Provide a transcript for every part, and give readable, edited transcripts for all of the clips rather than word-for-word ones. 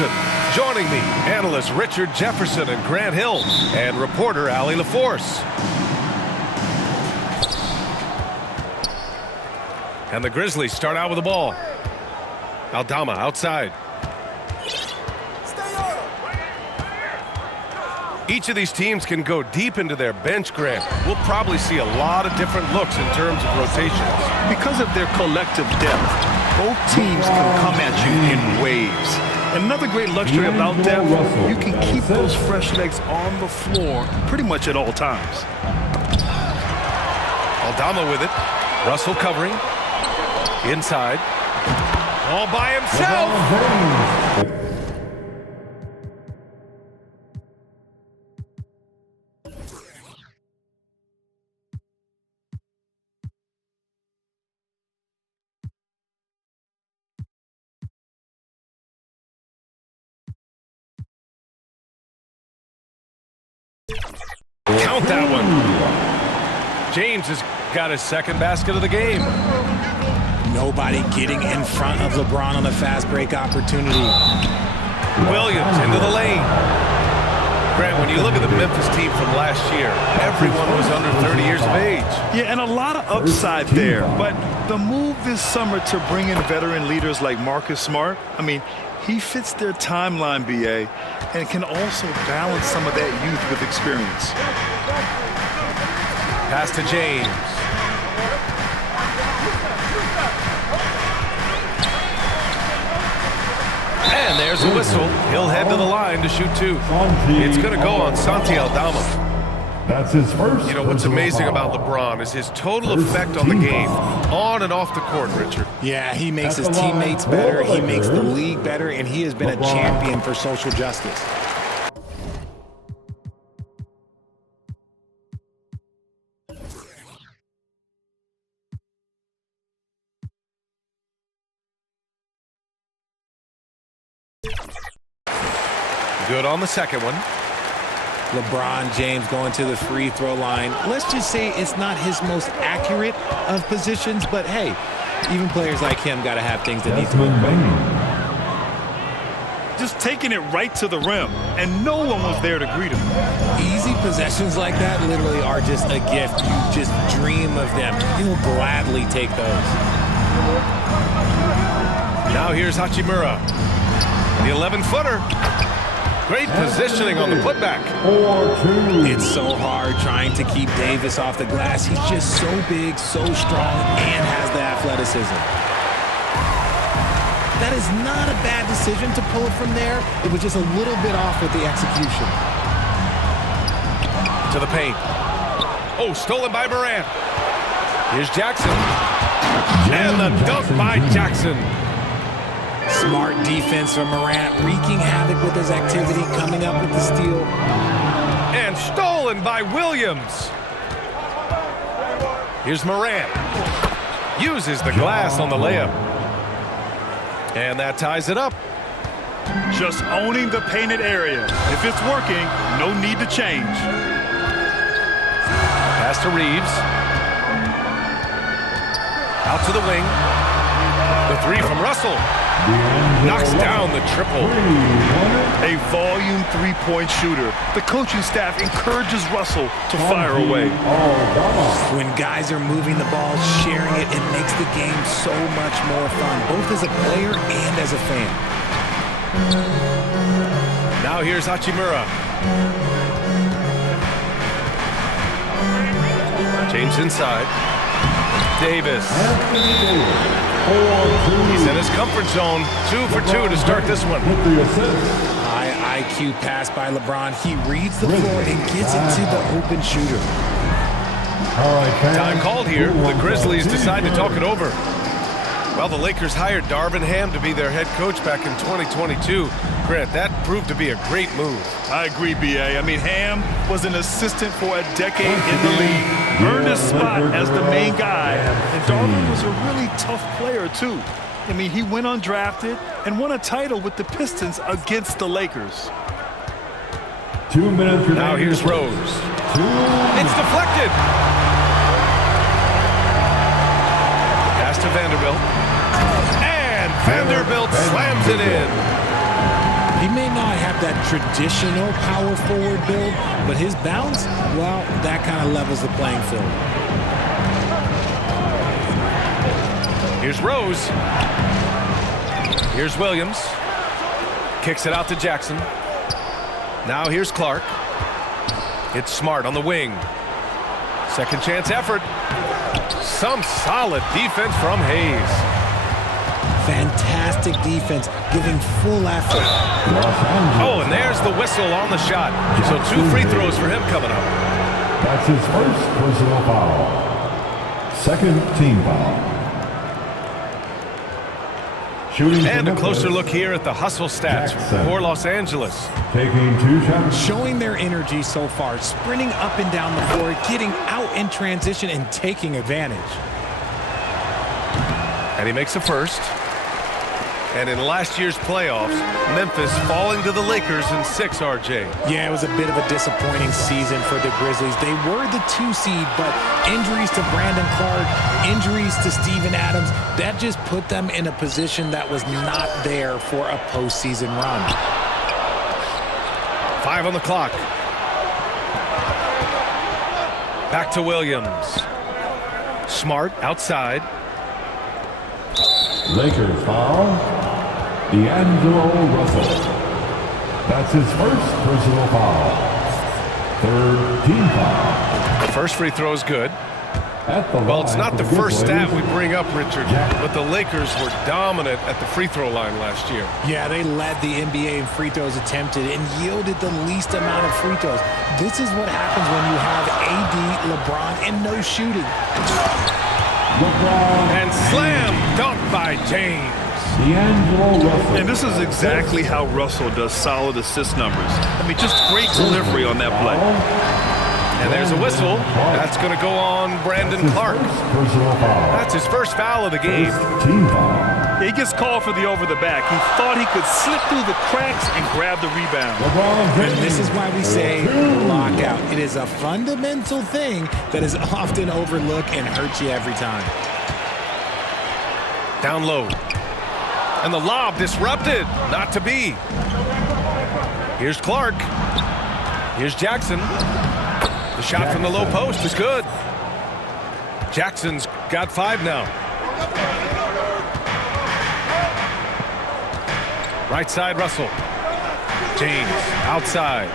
Jefferson. Joining me, analysts Richard Jefferson and Grant Hill, and reporter Allie LaForce. And the Grizzlies start out with the ball. Aldama outside. Each of these teams can go deep into their bench, Grant. We'll probably see a lot of different looks in terms of rotations. Because of their collective depth, both teams can come at you in waves. Another great luxury about depth, you can keep those fresh legs on the floor pretty much at all times. Aldama with it. Russell covering. Inside. All by himself. Count that one. James has got his second basket of the game. Nobody getting in front of LeBron on the fast break opportunity. Williams into the lane. Grant, when you look at the Memphis team from last year, everyone was under 30 years of age. Yeah, and a lot of upside there. But the move this summer to bring in veteran leaders like Marcus Smart, I mean, he fits their timeline, BA, and can also balance some of that youth with experience. Pass to James. And there's a whistle. He'll head to the line to shoot two. It's going to go on Santi Aldama. That's his first. You know, what's amazing about LeBron is his total effect on the game, on and off the court, Richard. Yeah, he makes his teammates better, he makes the league better, and he has been a champion for social justice. Good on the second one. LeBron James going to the free throw line. Let's just say it's not his most accurate of positions, but hey, even players like him got to have things that need to move. Just taking it right to the rim, and no one was there to greet him. Easy possessions like that literally are just a gift. You just dream of them. You'll gladly take those. Now here's Hachimura. The 11-footer. Great positioning on the putback. It's so hard trying to keep Davis off the glass. He's just so big, so strong, and has the athleticism. That is not a bad decision to pull it from there. It was just a little bit off with the execution. To the paint. Oh, stolen by Morant. Here's Jackson. And the dunk by Jackson. Smart defense from Morant, wreaking havoc with his activity, coming up with the steal. And stolen by Williams. Here's Morant. Uses the glass on the layup. And that ties it up. Just owning the painted area. If it's working, no need to change. Pass to Reeves. Out to the wing. The three from Russell. Knocks down the triple. A volume three-point shooter. The coaching staff encourages Russell to fire away. When guys are moving the ball, sharing it, it makes the game so much more fun, both as a player and as a fan. Now here's Hachimura. James inside. Davis. He's in his comfort zone. 2 for 2 to start this one. High IQ pass by LeBron. He reads the floor and gets it to the open shooter. Time called here. The Grizzlies decide to talk it over. Well, the Lakers hired Darvin Ham to be their head coach back in 2022. Grant, that proved to be a great move. I agree, B.A. I mean, Ham was an assistant for a decade in the league, earned his spot as the main guy, and Darvin was a really tough player, too. I mean, he went undrafted and won a title with the Pistons against the Lakers. 2 minutes remaining. Now here's Rose. It's deflected. Pass to Vanderbilt. And Vanderbilt slams it in. He may not have that traditional power forward build, but his bounce, well, that kind of levels the playing field. Here's Rose. Here's Williams. Kicks it out to Jackson. Now here's Clark. It's Smart on the wing. Second chance effort. Some solid defense from Hayes. Fantastic defense, giving full effort. Oh, and there's the whistle on the shot. So 2 free throws for him coming up. That's his first personal foul. Second team foul. Shooting And a for closer Memphis, look here at the hustle stats Jackson. for Los Angeles. Taking 2 shots. Showing their energy so far, sprinting up and down the floor, getting out in transition and taking advantage. And he makes the first. And in last year's playoffs, Memphis falling to the Lakers in 6, RJ. Yeah, it was a bit of a disappointing season for the Grizzlies. They were the 2 seed, but injuries to Brandon Clark, injuries to Steven Adams, that just put them in a position that was not there for a postseason run. 5 on the clock. Back to Williams. Smart outside. Lakers foul. D'Angelo Russell. That's his first personal foul. Third team foul. The first free throw is good. At the Well, it's line not for the first Grizzlies, stat we bring up, Richard, but the Lakers were dominant at the free throw line last year. Yeah, they led the NBA in free throws attempted and yielded the least amount of free throws. This is what happens when you have AD, LeBron, and no shooting. LeBron And slam dunk by James. D'Angelo Russell. And this is exactly how Russell does solid assist numbers. I mean, just great delivery on that play. And there's a whistle. That's going to go on Brandon Clark. Personal foul. That's his first foul of the game. Team foul. He gets called for the over the back. He thought he could slip through the cracks and grab the rebound. LeBron And this is why we say James. lockout. It is a fundamental thing that is often overlooked and hurts you every time. Down low. And the lob disrupted. Not to be. Here's Clark. Here's Jackson. The shot from the low post is good. Jackson's got 5 now. Right side, Russell. James outside.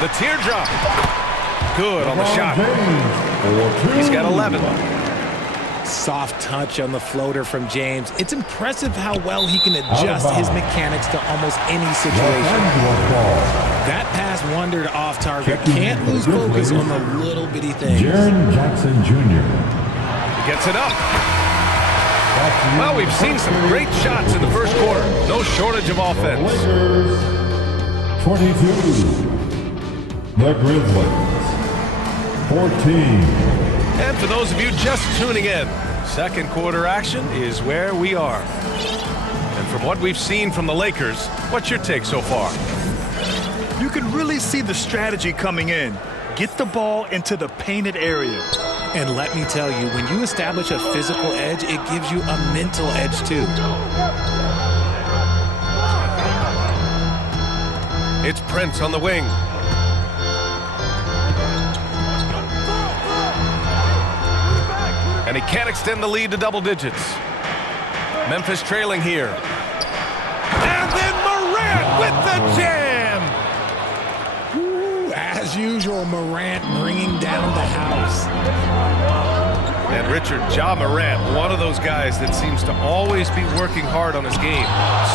The teardrop. Good on the shot. He's got 11. Soft touch on the floater from James. It's impressive how well he can adjust his mechanics to almost any situation. That pass wandered off target. Can't lose focus on the little bitty things. Jaren Jackson Jr. He gets it up. Well, we've seen some great shots in the first quarter. No shortage of offense. Lakers 22. The Grizzlies 14. And for those of you just tuning in, second quarter action is where we are. And from what we've seen from the Lakers, what's your take so far? You can really see the strategy coming in. Get the ball into the painted area. And let me tell you, when you establish a physical edge, it gives you a mental edge too. It's Prince on the wing. And he can't extend the lead to double digits. Memphis trailing here. And then Morant with the jam! Ooh, as usual, Morant bringing down the house. And Richard, Ja Morant, one of those guys that seems to always be working hard on his game.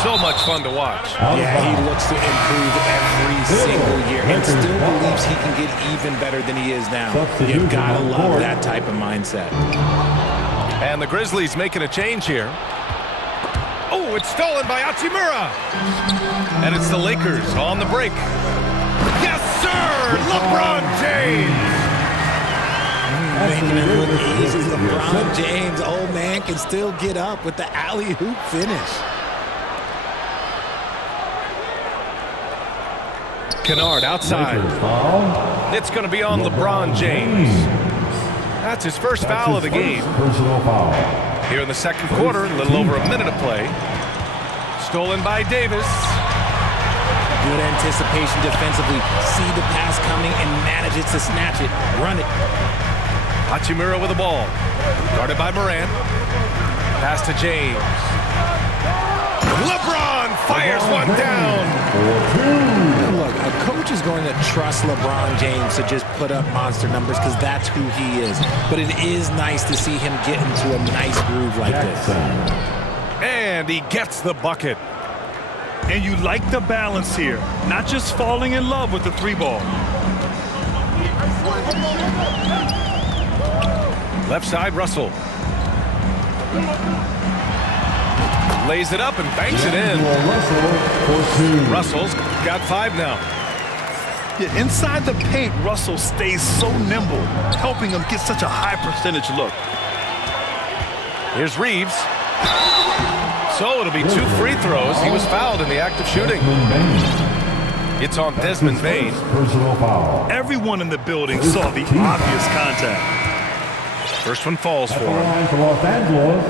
So much fun to watch. Yeah, he looks to improve every single year and still believes he can get even better than he is now. You've got to love that type of mindset. And the Grizzlies making a change here. Oh, it's stolen by Hachimura. And it's the Lakers on the break. Yes, sir! LeBron James! Making it look easy. LeBron James, old man, can still get up with the alley-oop finish. Kennard outside. It's going to be on LeBron James. That's his first foul of the game. Personal foul. Here in the second quarter, a little over a minute of play. Stolen by Davis. Good anticipation defensively. See the pass coming and manages to snatch it. Run it. Hachimura with the ball. Guarded by Morant. Pass to James. LeBron fires one down. Look, a coach is going to trust LeBron James to just put up monster numbers because that's who he is. But it is nice to see him get into a nice groove like this. And he gets the bucket. And you like the balance here, not just falling in love with the three ball. Left side, Russell. Lays it up and banks it in. Russell's got 5 now. Yeah, inside the paint, Russell stays so nimble, helping him get such a high percentage look. Here's Reeves. So it'll be 2 free throws. He was fouled in the act of shooting. It's on Desmond Bane. Personal foul. Everyone in the building saw the obvious contact. First one falls for At the him. line for Los Angeles,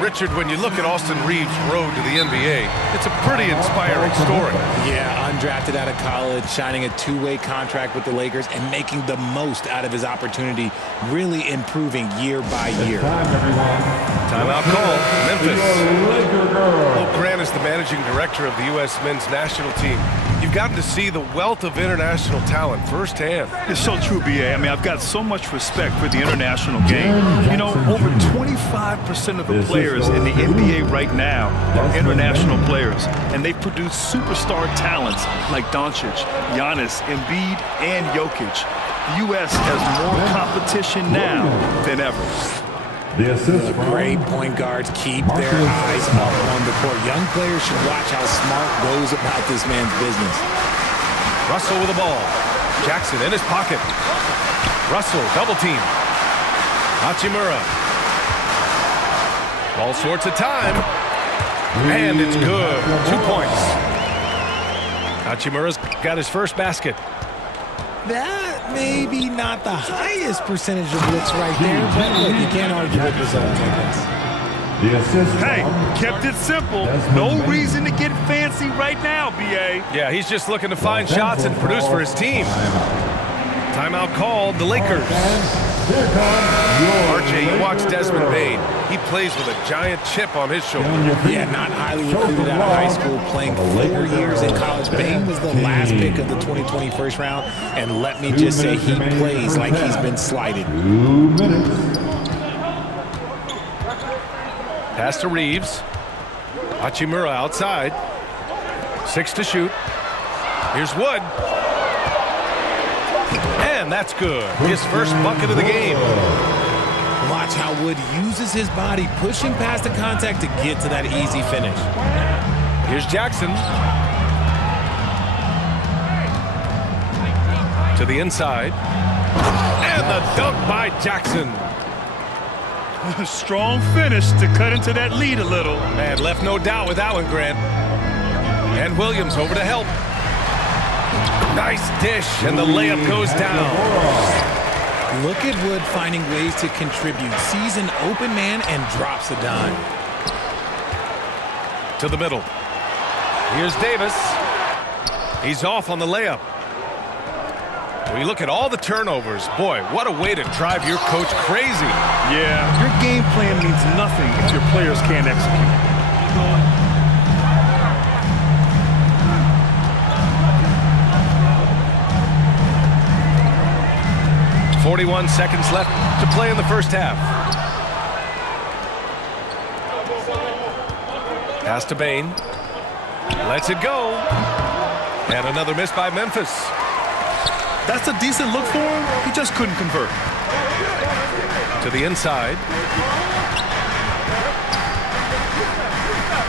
Richard, when you look at Austin Reeves' road to the NBA, it's a pretty inspiring story. Yeah, undrafted out of college, signing a 2-way contract with the Lakers and making the most out of his opportunity, really improving year by year. time everyone. Timeout call, Memphis. Laker girl. Hope Grant is the managing director of the U.S. men's national team. You've gotten to see the wealth of international talent firsthand. It's so true, B.A. I mean, I've got so much respect for the international game. You know, over 25% of the players in the NBA right now are international players, and they've produced superstar talents like Doncic, Giannis, Embiid, and Jokic. The U.S. has more competition now than ever. The assist from Great point guards keep their eyes up on the court. Young players should watch how smart goes about this man's business. Russell with the ball. Jackson in his pocket. Russell, double team. Hachimura. All sorts of time. And it's good. 2 points. Hachimura's got his first basket. That may be not the highest percentage of looks right there, but look, you can't argue with results, I guess. the assist Hey, from kept it simple. No reason to get fancy right now, B.A. Yeah, he's just looking to find shots and produce for his team. Timeout called, the Lakers. Here comes your RJ, you watch Desmond Bane. He plays with a giant chip on his shoulder. Yeah, not highly recruited out of high school, playing 4 years in college. Bane was the last pick of the 2020 first round, and let me just say he plays like he's been slighted. 2 minutes. Pass to Reeves. Hachimura outside. 6 to shoot. Here's Wood. And that's good. His first bucket of the game. Watch how Wood uses his body, pushing past the contact to get to that easy finish. Here's Jackson. To the inside. And the dunk by Jackson. Strong finish to cut into that lead a little. Man, left no doubt with that one, Grant. And Williams over to help. Nice dish, and the layup goes down. Look at Wood finding ways to contribute. Sees an open man and drops a dime. To the middle. Here's Davis. He's off on the layup. When you look at all the turnovers, boy, what a way to drive your coach crazy. Yeah, your game plan means nothing if your players can't execute. 41 seconds left to play in the first half. Pass to Bane. Lets it go. And another miss by Memphis. That's a decent look for him. He just couldn't convert. To the inside.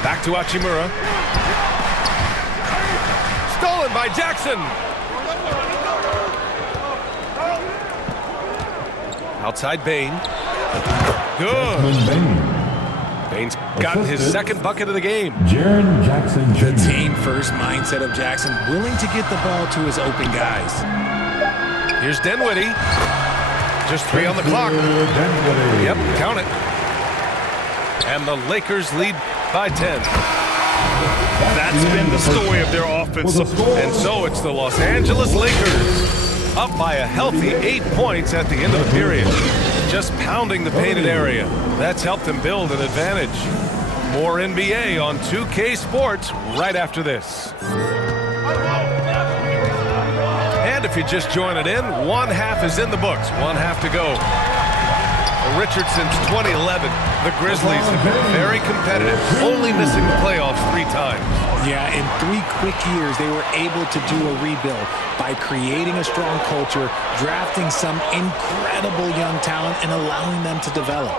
Back to Hachimura. Stolen by Jackson. Outside Bane. Good. Bane's gotten his second bucket of the game. Jaren Jackson Jr. The team first mindset of Jackson, willing to get the ball to his open guys. Here's Dinwiddie. Just 3 on the clock. Yep, count it. And the Lakers lead by 10. That's been the story of their offense. And so it's the Los Angeles Lakers up by a healthy 8 points at the end of the period. Just pounding the painted area. That's helped them build an advantage. More NBA on 2K Sports right after this. And if you're just joining in, one half is in the books. One half to go. For Richard, since 2011, the Grizzlies have been very competitive, only missing the playoffs 3 times. Yeah, in 3 quick years, they were able to do a rebuild by creating a strong culture, drafting some incredible young talent, and allowing them to develop.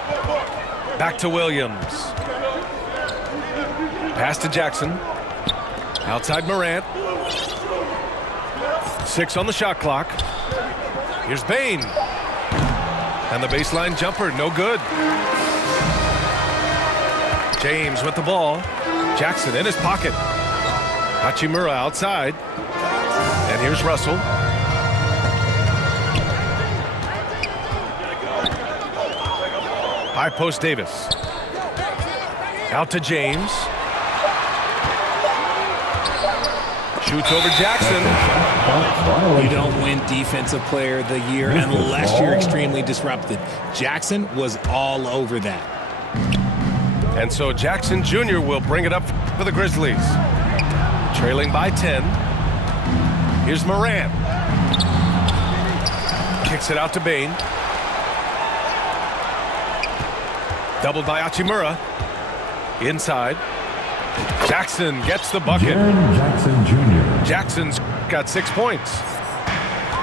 Back to Williams. Pass to Jackson. Outside Morant. 6 on the shot clock. Here's Bane. And the baseline jumper, no good. James with the ball. Jackson in his pocket. Hachimura outside. And here's Russell. High post Davis. Out to James. Shoots over Jackson. You don't win Defensive Player of the Year unless you're extremely disrupted. Jackson was all over that. And so Jackson Jr. will bring it up for the Grizzlies. Trailing by 10. Here's Morant. Kicks it out to Bane. Doubled by Hachimura. Inside. Jackson gets the bucket. Jaren Jackson Jr. Jackson's got 6 points.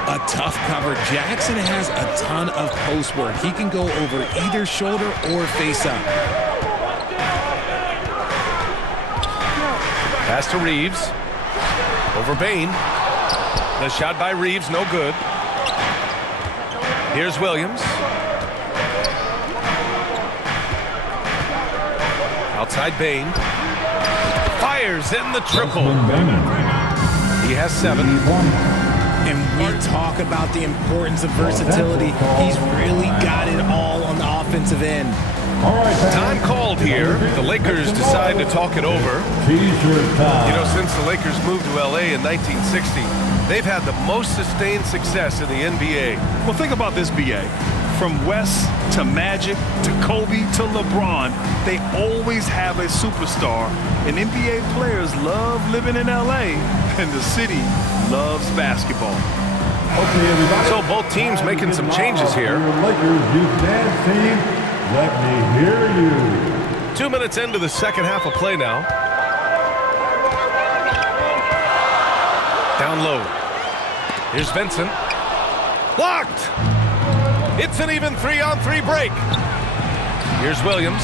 A tough cover. Jackson has a ton of post work. He can go over either shoulder or face up. Pass to Reeves. Over Bane. The shot by Reeves, no good. Here's Williams. Outside Bane. Fires in the triple. He has 7. And we talk about the importance of versatility. He's really got it all on the offensive end. Time called here. The Lakers decide to talk it over. You know, since the Lakers moved to LA in 1960, they've had the most sustained success in the NBA. Well, think about this, B.A. From West to Magic to Kobe to LeBron, they always have a superstar. And NBA players love living in LA, and the city loves basketball. Okay, everybody. So both teams making some changes here. Lakers youth dance team, let me hear you. 2 minutes into the second half of play now. Down low. Here's Vincent. Blocked! It's an even 3-on-3 break. Here's Williams.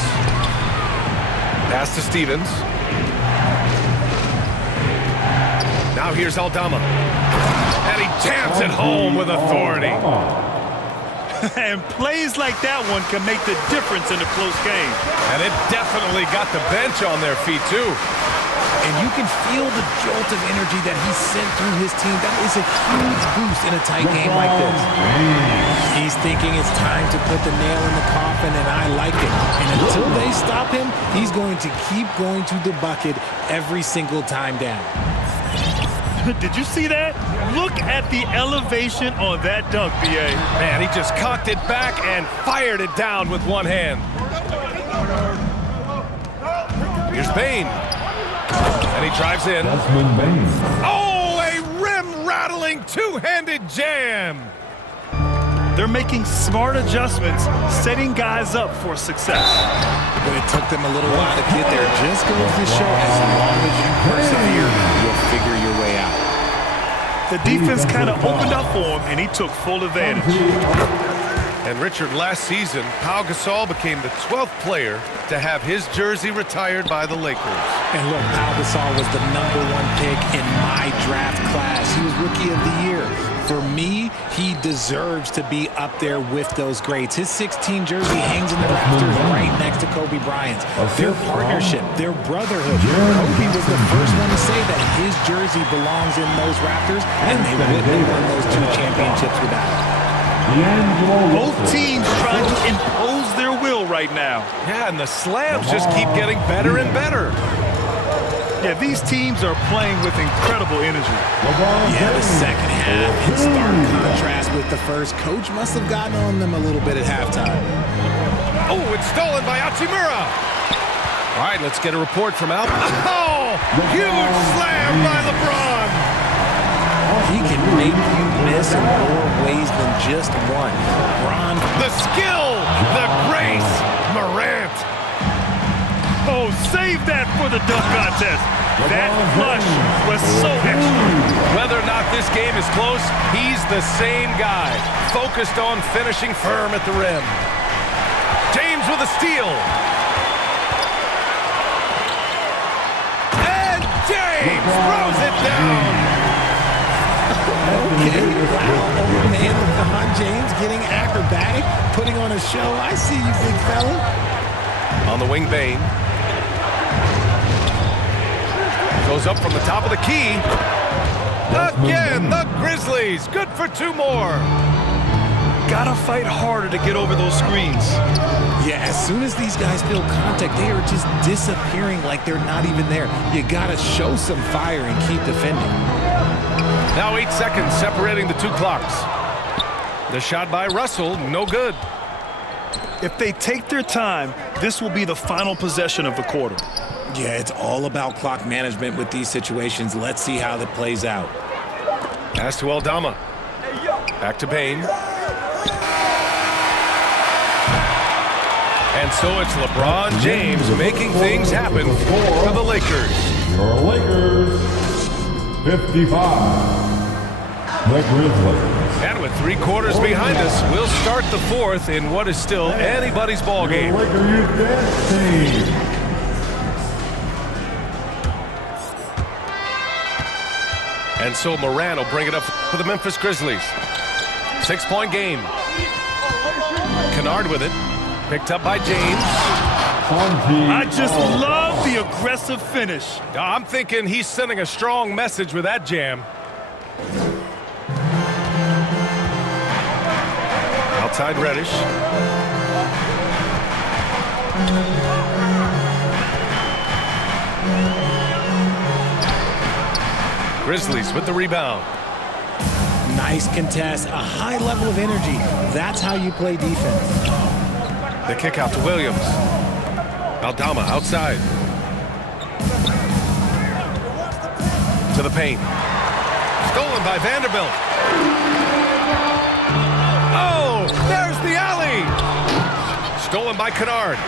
Pass to Stevens. Now here's Aldama. And he jams it home with authority. And plays like that one can make the difference in a close game. And it definitely got the bench on their feet, too. And you can feel the jolt of energy that he sent through his team. That is a huge boost in a tight game like this. He's thinking it's time to put the nail in the coffin, and I like it. And until they stop him, he's going to keep going to the bucket every single time down. Did you see that? Look at the elevation on that dunk, B.A. Man, he just cocked it back and fired it down with one hand. Here's Bane. And he drives in. Desmond Bane. Oh, a rim-rattling two-handed jam. They're making smart adjustments, setting guys up for success. But it took them a little while to get there. Just goes to show, as long as you persevere, you'll figure your way out. The defense kind of opened up for him, and he took full advantage. And Richard, last season, Pau Gasol became the 12th player to have his jersey retired by the Lakers. And look, Pau Gasol was the #1 pick in my draft class. He was Rookie of the Year. For me, he deserves to be up there with those greats. His 16 jersey hangs in the rafters right next to Kobe Bryant's. Their partnership, their brotherhood. Kobe was the first one to say that his jersey belongs in those rafters, and they wouldn't have won those 2 championships without it. Both teams trying to impose their will right now. Yeah, and the slams just keep getting better and better. Yeah, these teams are playing with incredible energy. Yeah, the second half in stark contrast with the first. Coach must have gotten on them a little bit at halftime. Oh, it's stolen by Hachimura. All right, let's get a report from Al. Oh, huge slam by LeBron. He can make you miss in more ways than just one. LeBron. The skill, the grace, Morant. Oh, save that for the dunk contest. That flush was so extra. Whether or not this game is close, he's the same guy, focused on finishing firm at the rim. James with a steal. And James throws it down. Okay, wow, old man LeBron James getting acrobatic, putting on a show. I see you, big fella. On the wing, Bane. Goes up from the top of the key. Again, the Grizzlies. Good for two more. Gotta fight harder to get over those screens. Yeah, as soon as these guys feel contact, they are just disappearing like they're not even there. You gotta show some fire and keep defending. Now 8 seconds separating the two clocks. The shot by Russell, no good. If they take their time, this will be the final possession of the quarter. Yeah, it's all about clock management with these situations. Let's see how that plays out. Pass to Aldama. Back to Bane. And so it's LeBron James making things happen for the Lakers. Your Lakers, 55. The Grizzlies. And with 3 quarters behind us, we'll start the fourth in what is still anybody's ball game. Your Laker Youth Dance Team. And so Morant will bring it up for the Memphis Grizzlies. 6-point game. Kennard with it. Picked up by James. I just love the aggressive finish. I'm thinking he's sending a strong message with that jam. Outside Reddish. Grizzlies with the rebound. Nice contest, a high level of energy. That's how you play defense. The kick out to Williams. Aldama outside. To the paint. Stolen by Vanderbilt. Oh, there's the alley. Stolen by Kennard.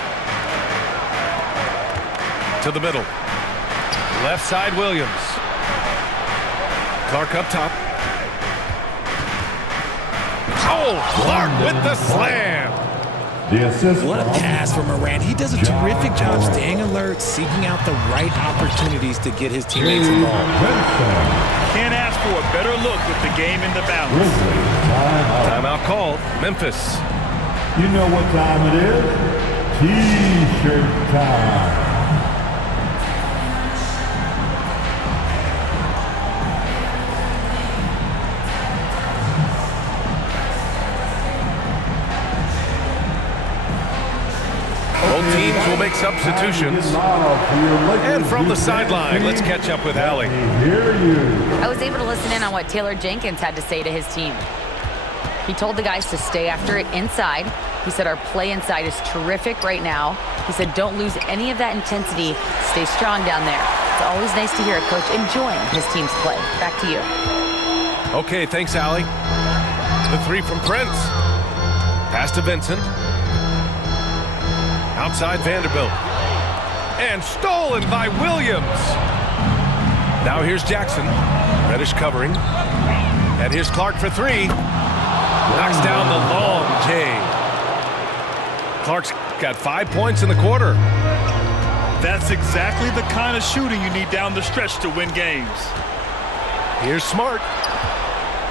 To the middle. Left side Williams. Clark up top. Oh, Clark with the slam. The assist. What a pass from Morant. He does a terrific job staying alert, seeking out the right opportunities to get his teammates involved. Can't ask for a better look with the game in the balance. Timeout called. Memphis. You know what time it is? T-shirt time. Both teams will make substitutions. And from the sideline, let's catch up with Allie. I was able to listen in on what Taylor Jenkins had to say to his team. He told the guys to stay after it inside. He said our play inside is terrific right now. He said don't lose any of that intensity. Stay strong down there. It's always nice to hear a coach enjoying his team's play. Back to you. Okay, thanks, Allie. The three from Prince. Pass to Vincent. Outside Vanderbilt. And stolen by Williams. Now here's Jackson. Reddish covering. And here's Clark for three. Knocks down the long J. Clark's got 5 points in the quarter. That's exactly the kind of shooting you need down the stretch to win games. Here's Smart.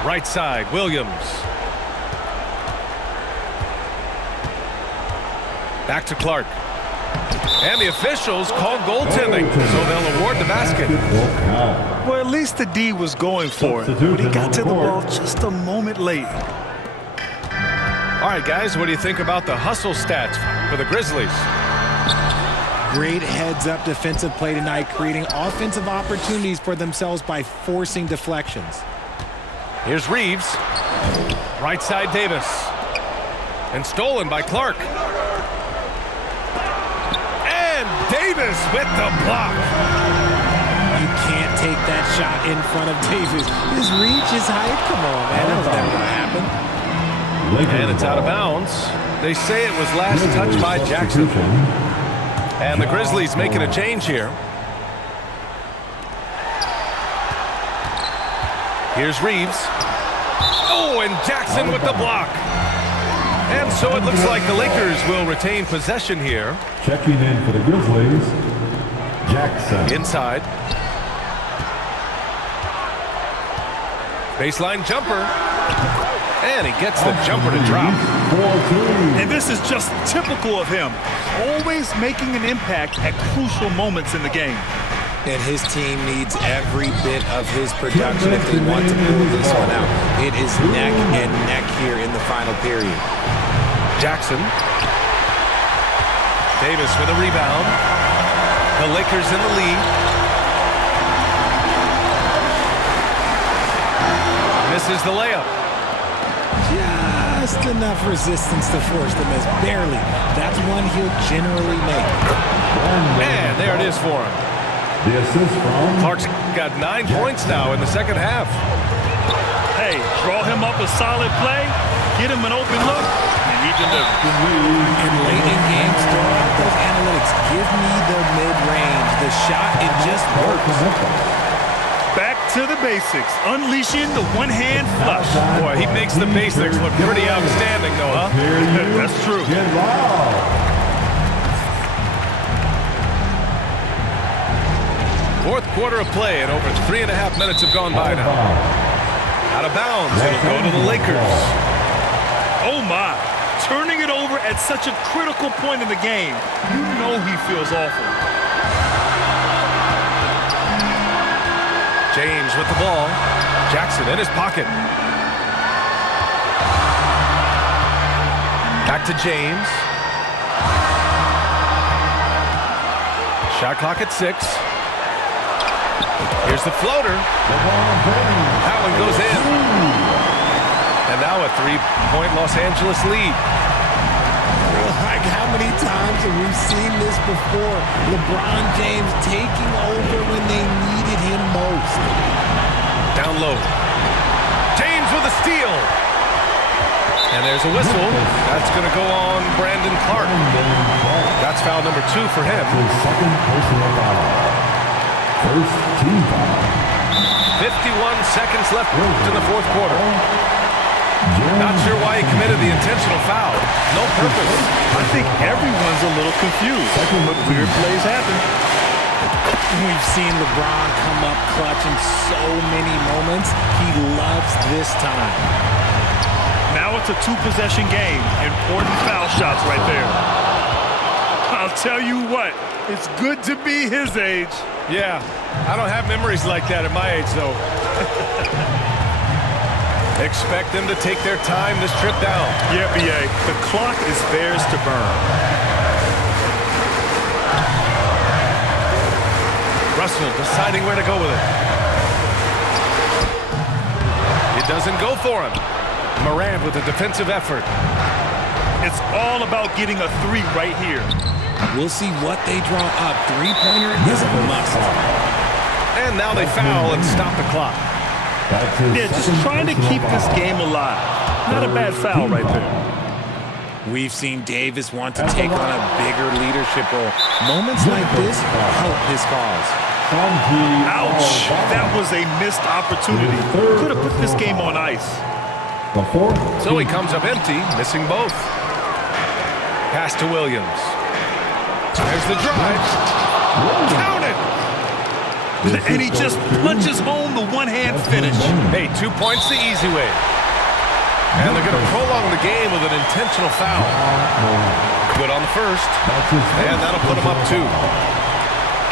Right side, Williams. Back to Clark. And the officials call goaltending, so they'll award the basket. Well, at least the D was going for it, but he got to the ball just a moment late. All right, guys, what do you think about the hustle stats for the Grizzlies? Great heads-up defensive play tonight, creating offensive opportunities for themselves by forcing deflections. Here's Reeves. Right side Davis. And stolen by Clark. And Davis with the block. You can't take that shot in front of Davis. His reach, his height, come on, man. That's never going to happen. And it's out of bounds. They say it was last touched by Jackson. And the Grizzlies making a change here. Here's Reeves. Oh, and Jackson with the block. And so it looks like the Lakers will retain possession here. Checking in for the Grizzlies, Jackson. Inside. Baseline jumper. And he gets the jumper to drop. And this is just typical of him. Always making an impact at crucial moments in the game. And his team needs every bit of his production if they want to pull this one out. It is neck and neck here in the final period. Jackson. Davis with a rebound. The Lakers in the lead. Misses the layup. Just enough resistance to force the miss. Barely. That's one he'll generally make. And there it is for him. The assist from Clark's got 9 points now in the second half. Hey, draw him up a solid play, get him an open look, and he delivers. And late in games, throw out those analytics. Give me the mid-range. The shot, it just works. Back to the basics, unleashing the one-hand flush. Boy, he makes the basics look pretty outstanding, though, huh? That's true. Get loud. Fourth quarter of play, and over 3.5 minutes have gone by now. Out of bounds, it'll go to the Lakers. Oh my, turning it over at such a critical point in the game. You know he feels awful. James with the ball. Jackson in his pocket. Back to James. Shot clock at 6. Here's the floater. That one goes in. And now a 3-point Los Angeles lead. Like, how many times have we seen this before? LeBron James taking over when they needed him most. Down low. James with a steal. And there's a whistle. That's going to go on Brandon Clark. That's foul number 2 for him. His second personal foul. First team foul. 51 seconds left in the fourth quarter. Not sure why he committed the intentional foul. No purpose. I think everyone's a little confused, but weird plays happen. We've seen LeBron come up clutch in so many moments. He loves this time. Now it's a 2-possession game. Important foul shots right there. I'll tell you what, it's good to be his age. Yeah, I don't have memories like that at my age, though. Expect them to take their time this trip down. Yeah, B.A., the clock is theirs to burn. Russell deciding where to go with it. It doesn't go for him. Morant with a defensive effort. It's all about getting a 3 right here. We'll see what they draw up. Three-pointer is a must. And now they foul and stop the clock. Yeah, just trying to keep this game alive. Not a bad foul right there. We've seen Davis want to take on a bigger leadership role. Moments like this help his cause. Ouch! That was a missed opportunity. Could have put this game on ice. So he comes up empty, missing both. Pass to Williams. There's the drive. Count it! And he just punches home the one-hand finish. Hey, 2 points the easy way. And they're going to prolong the game with an intentional foul. Good on the first. And that'll put him up 2.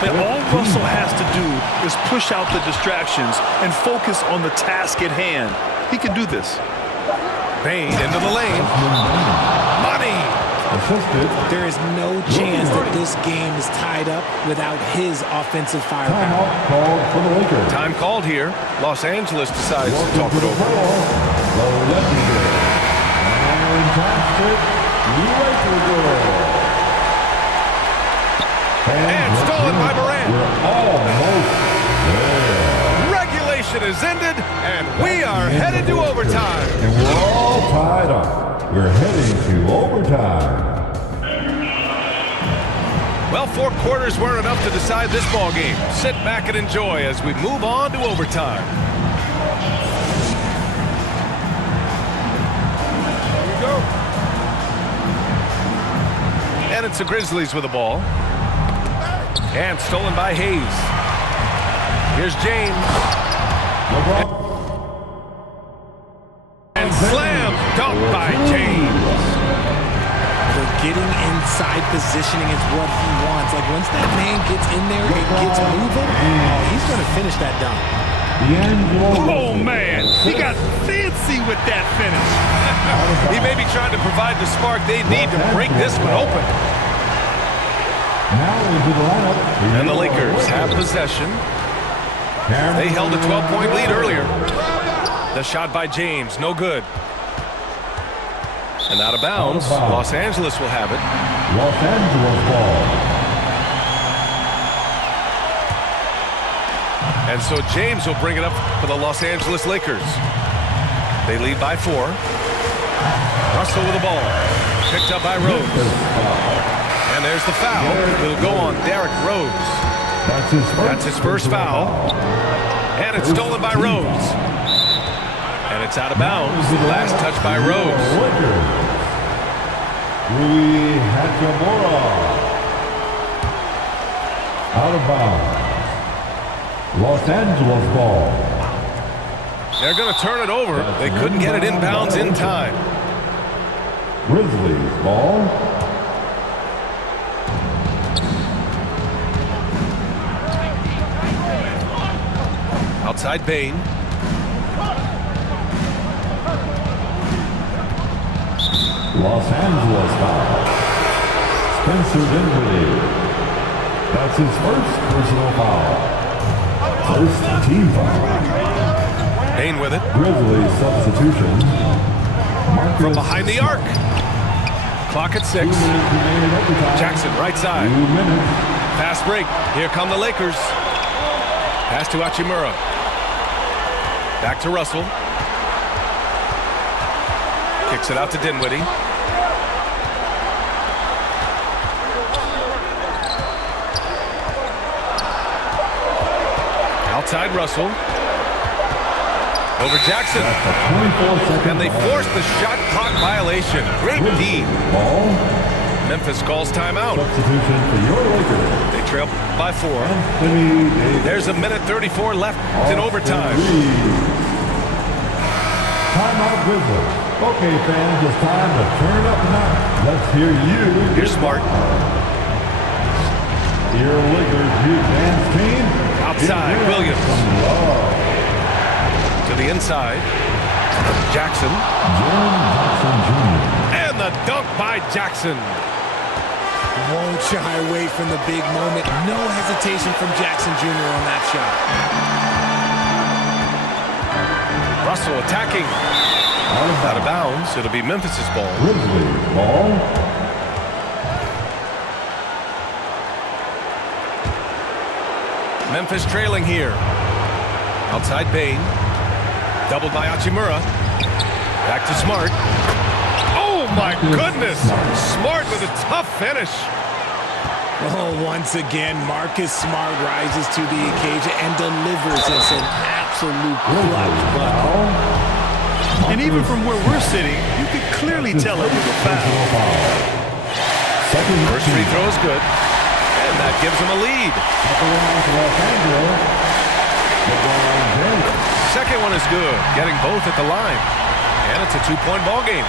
And all Russell has to do is push out the distractions and focus on the task at hand. He can do this. Bane into the lane. Money! Assisted. There is no chance that this game is tied up without his offensive firepower. Timeout called for the Lakers. Time called here. Los Angeles decides to talk it over. The legendary. Fantastic. Laker goal. And stolen by Morant. We're almost there. Regulation is ended, and we are headed to overtime. And we're all tied up. We're heading to overtime. Well, 4 quarters weren't enough to decide this ball game. Sit back and enjoy as we move on to overtime. Here we go. And it's the Grizzlies with the ball. And stolen by Hayes. Here's James. And slam dunk by James. The getting inside positioning is what he wants. Like once that man gets in there and gets moving, he's going to finish that dunk. Oh, man. He got fancy with that finish. He may be trying to provide the spark they need to break this one open. Now into the lineup. And the Lakers have possession. They held a 12-point lead earlier. The shot by James, no good. And out of bounds, Los Angeles will have it. Los Angeles ball. And so James will bring it up for the Los Angeles Lakers. They lead by 4. Russell with the ball. Picked up by Rose. And there's the foul. It'll go on Derrick Rose. That's his first foul. And it's stolen by Rose. And it's out of bounds. Last touch by Rose. Rui Hachimura. Out of bounds. Los Angeles ball. They're going to turn it over. They couldn't get it inbounds in time. Grizzlies ball. Outside Bane. Los Angeles foul. Spencer Dinwiddie. That's his first personal foul. First team foul. Bane with it. Grizzlies substitution. Marcus From behind the arc. Clock at 6. 2 minutes remaining overtime. Jackson right 2 side. minutes. Fast break. Here come the Lakers. Pass to Hachimura. Back to Russell. Kicks it out to Dinwiddie. Outside Russell. Over Jackson. And they force the shot clock violation. Great D. Ball. Memphis calls timeout. Substitution for your Lakers. They trail by 4. Anthony Davis. There's a minute 34 left in overtime. Timeout Grizzlies. Okay, fans, it's time to turn up the notch. Let's hear you. You're smart. Your Lakers youth dance team. Outside, Give them Williams. some love. To the inside. Jackson. Jaren Jackson Jr. And the dunk by Jackson. Won't shy away from the big moment. No hesitation from Jackson Jr. on that shot. Russell attacking. Out of bounds. It'll be Memphis's ball. Grizzlies ball. Memphis trailing here. Outside Bane. Doubled by Hachimura. Back to Smart. Oh my goodness! Smart with a tough finish. Oh, once again, Marcus Smart rises to the occasion and delivers us an absolute clutch bucket. And even from where we're sitting, you could clearly tell it was a foul. First free throw is good. And that gives them a lead. Second one is good. Getting both at the line. And it's a 2-point ball game.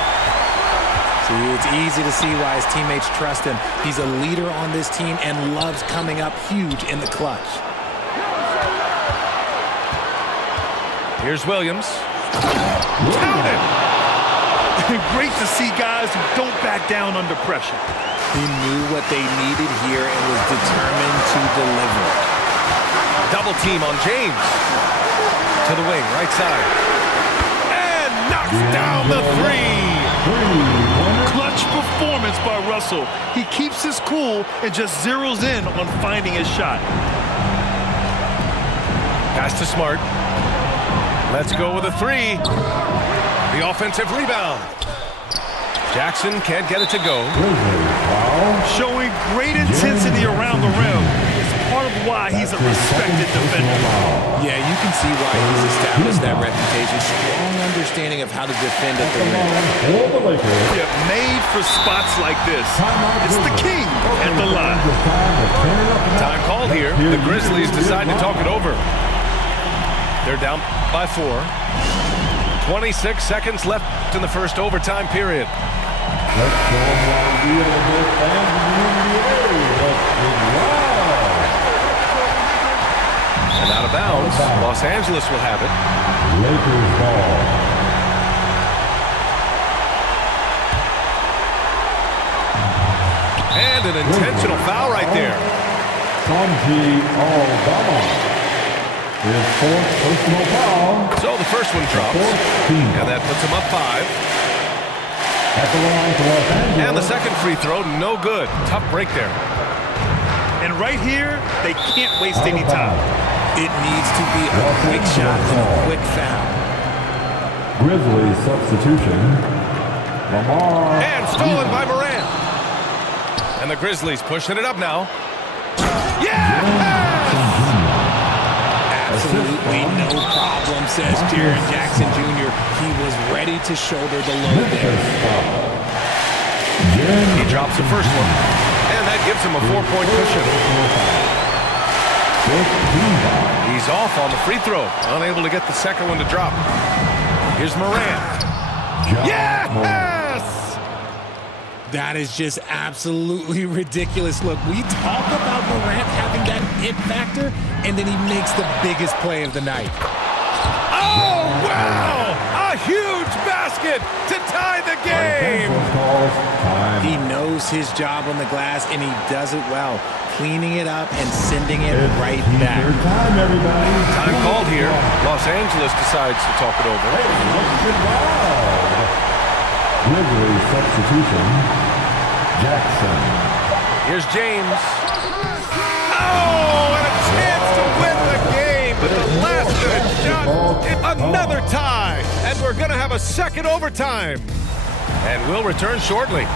See, it's easy to see why his teammates trust him. He's a leader on this team and loves coming up huge in the clutch. Here's Williams. Counted. Great to see guys who don't back down under pressure. He knew what they needed here and was determined to deliver. Double team on James. To the wing, right side. And knocks down the three. Clutch performance by Russell. He keeps his cool and just zeroes in on finding his shot. Pass to Smart. Let's go with a three. The offensive rebound. Jackson can't get it to go. Showing great intensity around the rim. It's part of why he's a respected defender. Yeah, you can see why he's established that reputation. Strong understanding of how to defend at the rim. Yeah, made for spots like this. It's the king at the line. Time called here. The Grizzlies decide to talk it over. They're down by 4. 26 seconds left in the first overtime period. Let's show them why we are the best fans in the NBA. Let's get loud. And out of bounds, Los Angeles will have it. Lakers ball. And an intentional foul right there. Santi Aldama. His fourth personal foul. So the first one drops. And that puts him up 5. At the line for Los Angeles. And the second free throw, no good. Tough break there. And right here, they can't waste any time. It needs to be a quick shot and a quick foul. Grizzlies substitution. Lamar. And stolen by Morant. And the Grizzlies pushing it up now. Yeah! Absolutely no problem, says Jaren Jackson Jr. He was ready to shoulder the load there. He drops the first one, and that gives him a 4-point cushion. He's off on the free throw, unable to get the second one to drop. Here's Morant. Yes! That is just absolutely ridiculous. Look, we talk about Morant having that it factor, and then he makes the biggest play of the night. Oh, wow! A huge basket to tie the game! He knows his job on the glass, and he does it well, cleaning it up and sending it right back. Time, everybody. Time called here. Los Angeles decides to talk it over. Let's get loud. Grizzlies substitution. Jackson. Here's James. Oh, and a chance to win the game, but the last-minute shot, another tie, and we're going to have a second overtime. And we'll return shortly.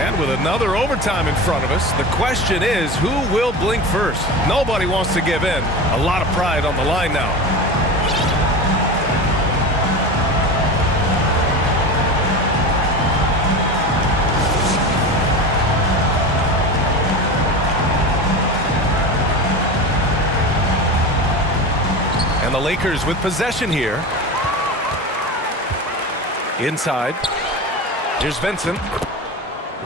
And with another overtime in front of us, the question is, who will blink first? Nobody wants to give in. A lot of pride on the line now. And the Lakers with possession here. Inside. Here's Vincent.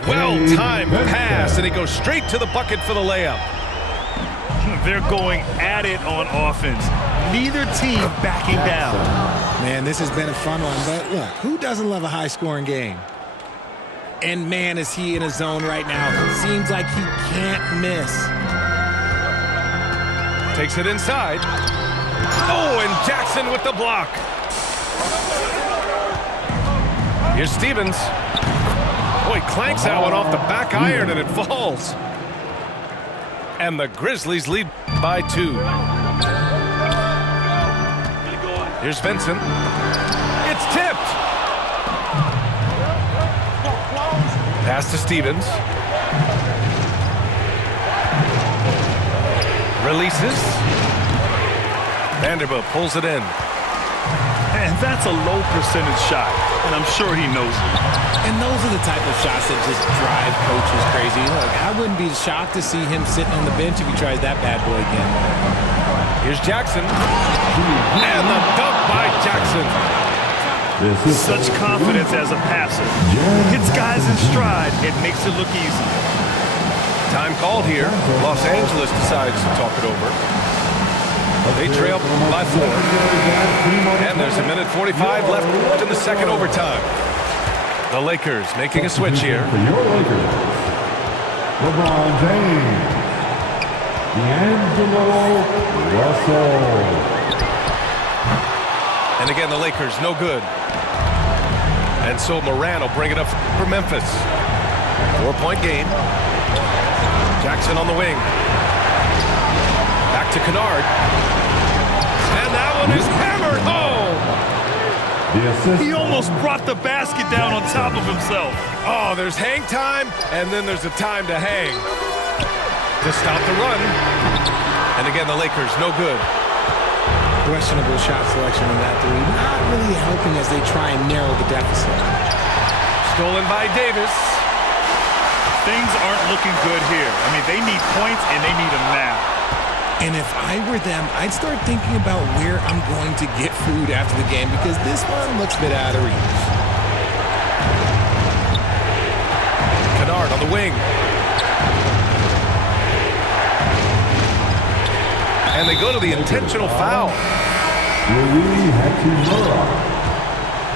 Well-timed pass, and he goes straight to the bucket for the layup. They're going at it on offense. Neither team backing down. Man, this has been a fun one, but look, who doesn't love a high-scoring game? And man, is he in a zone right now. Seems like he can't miss. Takes it inside. Oh, and Jackson with the block. Here's Stevens. Oh, he clanks that one off the back iron, and it falls. And the Grizzlies lead by 2. Here's Vincent. It's tipped. Pass to Stevens. Releases. Vanderbilt pulls it in. And that's a low percentage shot, and I'm sure he knows it. And those are the type of shots that just drive coaches crazy. Look, I wouldn't be shocked to see him sitting on the bench if he tries that bad boy again. Here's Jackson. And the dunk by Jackson. Such confidence as a passer. Hits guys in stride. It makes it look easy. Time called here. Los Angeles decides to talk it over. They trail by 4. And there's a minute 45 left in the second overtime. The Lakers making a switch here. For your Lakers, LeBron James, D'Angelo Russell. And again, the Lakers, no good. And so Moran will bring it up for Memphis. 4-point game. Jackson on the wing. Back to Kennard. And that one is hammered home. He almost brought the basket down on top of himself. Oh, there's hang time, and then there's a time to hang. To stop the run. And again, the Lakers, no good. Questionable shot selection on that three. Not really helping as they try and narrow the deficit. Stolen by Davis. Things aren't looking good here. I mean, they need points, and they need them now. And if I were them, I'd start thinking about where I'm going to get food after the game because this one looks a bit out of reach. Kennard on the wing. And they go to the intentional foul. Rui Hachimura.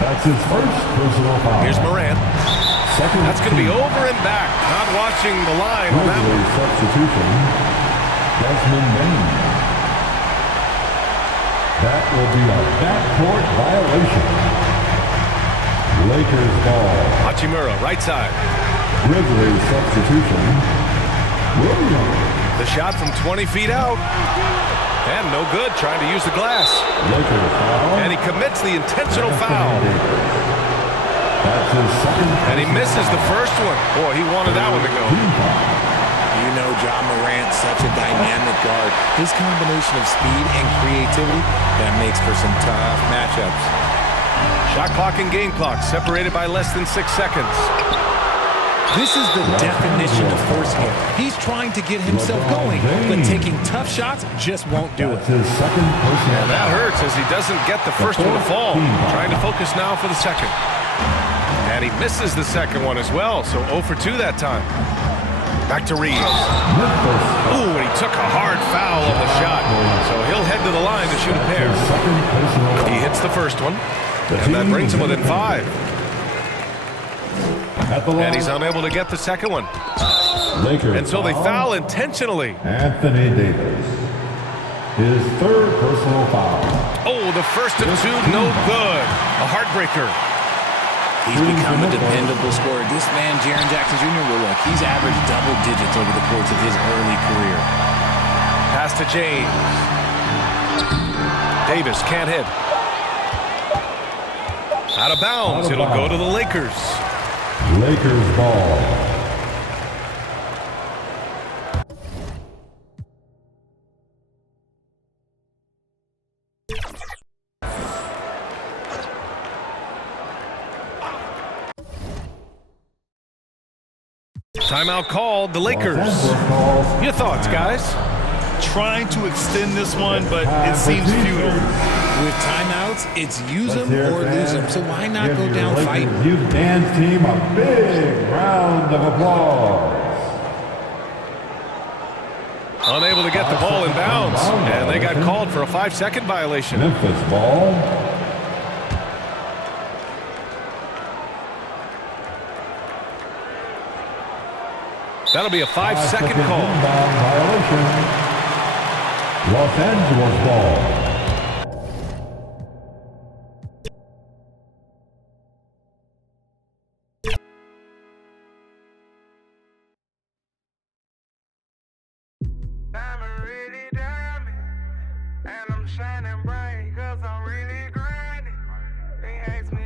That's his first personal foul. Here's Moran. Second That's going to be over and back. Not watching the line on that one. Substitution. Desmond Bain. That will be a backcourt violation. Lakers ball. Hachimura, right side. Grizzlies substitution. Williams. The shot from 20 feet out. And no good, trying to use the glass. Lakers foul. And he commits the intentional foul. That's his second. And he misses the first one. Boy, he wanted that one to go. You know John Morant, such a dynamic guard. His combination of speed and creativity, that makes for some tough matchups. Shot clock and game clock separated by less than 6 seconds. This is the definition of forcing it. He's trying to get himself going, but taking tough shots just won't do it. That's his second personal. And that hurts as he doesn't get the first one to fall. Trying to focus now for the second. And he misses the second one as well, so 0 for 2 that time. Back to Reeves. Ooh, and he took a hard foul on the shot. So he'll head to the line to shoot a pair. He hits the first one, and that brings him within 5. And he's unable to get the second one. Lakers And so they foul intentionally. Anthony Davis. His third personal foul. Oh, the first of 2, no good. A heartbreaker. He's become a dependable scorer. This man, Jaren Jackson Jr., well, look, he's averaged double digits over the course of his early career. Pass to James. Davis can't hit. Out of bounds. It'll go to the Lakers. Lakers ball. Timeout called, the Lakers. Your thoughts, guys? Trying to extend this one, but it seems futile. With timeouts, it's use them or lose them. So why not go down fighting? Youth dance team a big round of applause. Unable to get the ball in bounds, and they got called for a 5-second violation. Memphis ball. That'll be a 5-second call. Inbound violation. Los Angeles ball. Shining bright, cause I'm really grinding. They ask me